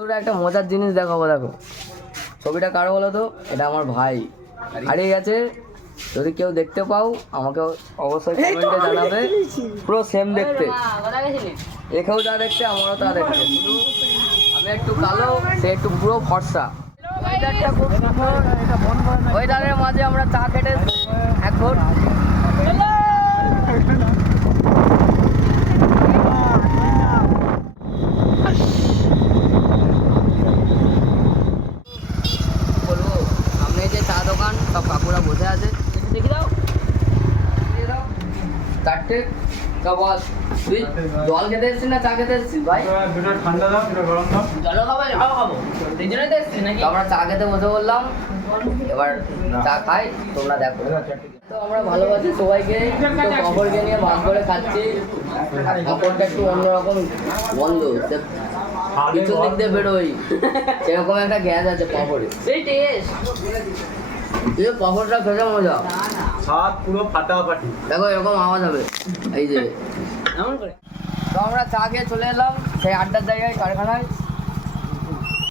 একটা মজার জিনিস দেখাবো, দেখো ছবিটা কারো বলো তো? এটা আমার ভাই হারিয়ে গেছে। যদি কেউ দেখতে পাও আমাকে অবশ্যই কমেন্টে জানাবে। পুরো সেম দেখতে, একেও যা দেখতে আমারও তা দেখতে, শুধু আমি একটু কালো, সে একটু পুরো ফর্সা। ওয়েদারের মাঝে আমরা চা খেটে এক ঘর বলবো। সামনে যে চা দোকান, সব কাকুরা বসে আছে, দেখি দাও চারটে। বল তুই জল খেতে এসছিস না চা খেতে এসছিস ভাই? দুটো ঠান্ডা দাও, দুটো গরম দাও। জলও খাবো, জলও খাবো, সেই জন্যই তো এসছিস নাকি? আমরা চা খেতে বসে বললাম, এবার চা খাই, তোমরা দেখো। তো আমরা ভালোবাসি সবাইকে, তো পাঁপড়কে নিয়ে ভাগ করে খাচ্ছি। পাঁপড়টা একটু অন্যরকম গন্ধ, পিছন দিক দিয়ে বেরোই, সেরকম একটা গ্যাস আছে পাঁপড়ে। এই টেস্ট, এই পাঁপড়টা খেতে মজা, স্বাদ পুরো ফাটাফাটি। দেখো এরকম আওয়াজ হবে, এই যে এমন করে। তো আমরা চা খেয়ে চলে এলাম সেই আড্ডার জায়গায়, কারখানায়।